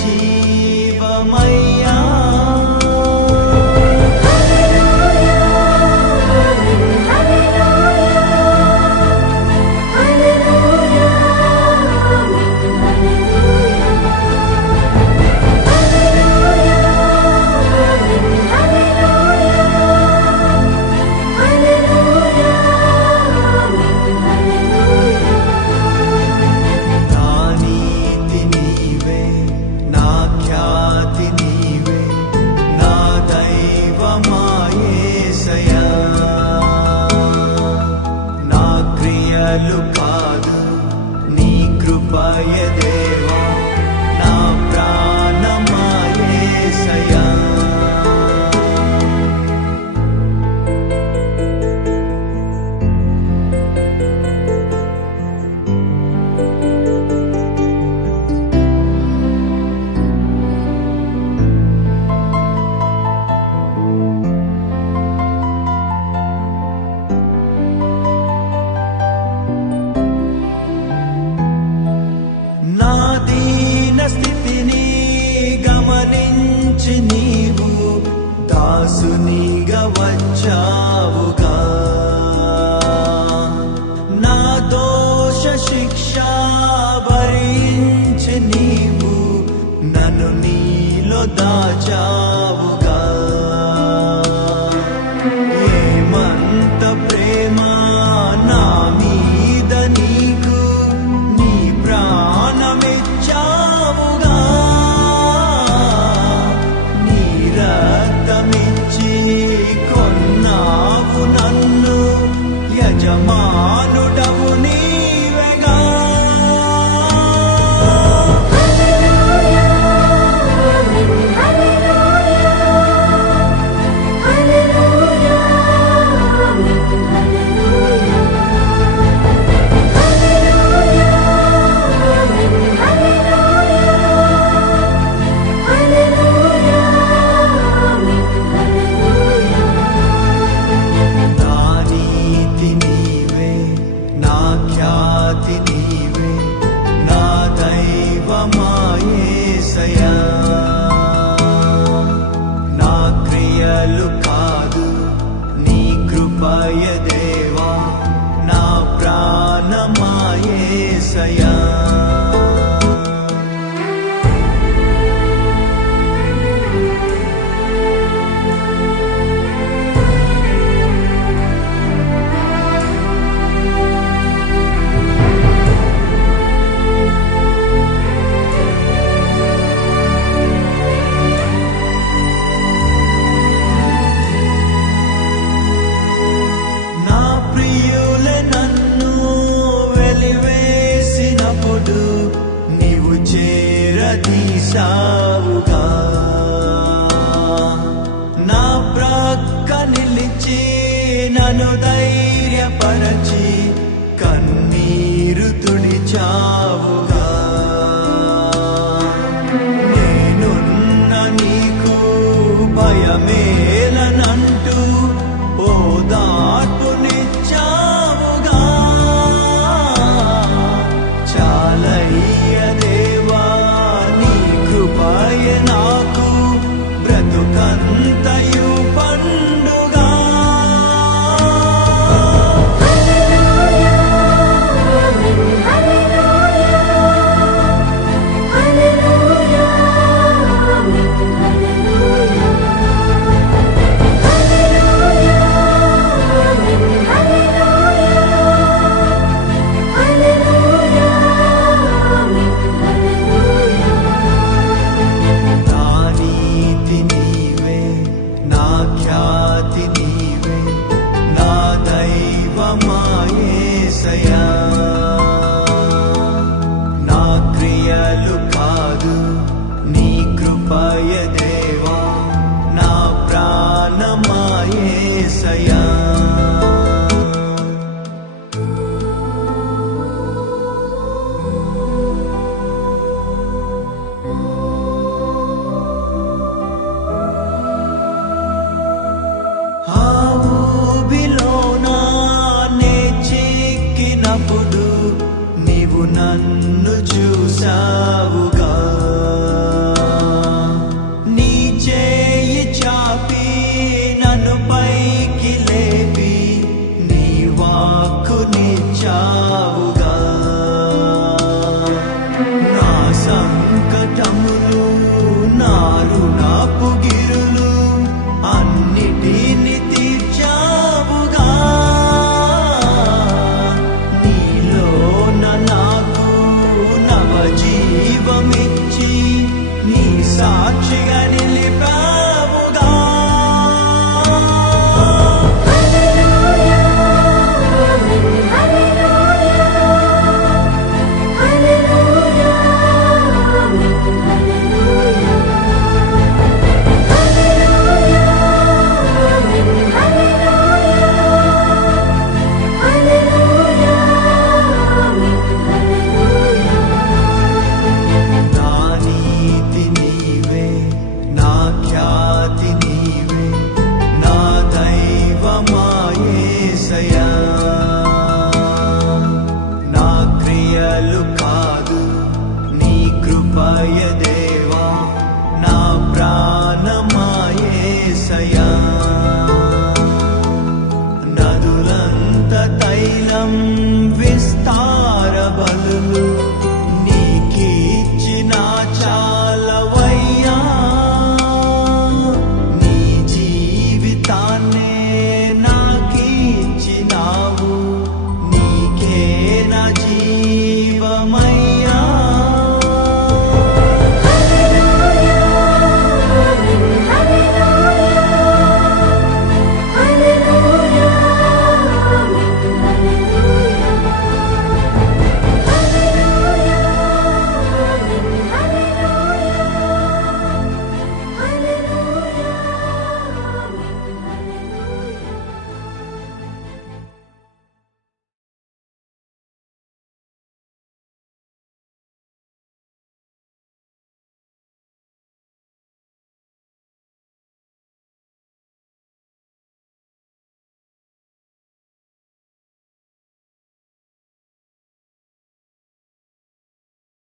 జీవమయ వచ్చావుగా నా దోష శిక్ష భరించి నీవు నన్ను నీలో 什么？ఖ్యాతి నీవే నా దైవమాయేసయా నా క్రియలు కాదు నీ కృపయ దేవా నా ప్రాణమాయేసయా వెలివేసినప్పుడు నీవు చేరదీశావుగా. నా ప్రక్క నిలిచి నను ధైర్యపరచి కన్నీరు తుడిచావుగా. నేనున్న నీకు భయమే sayang.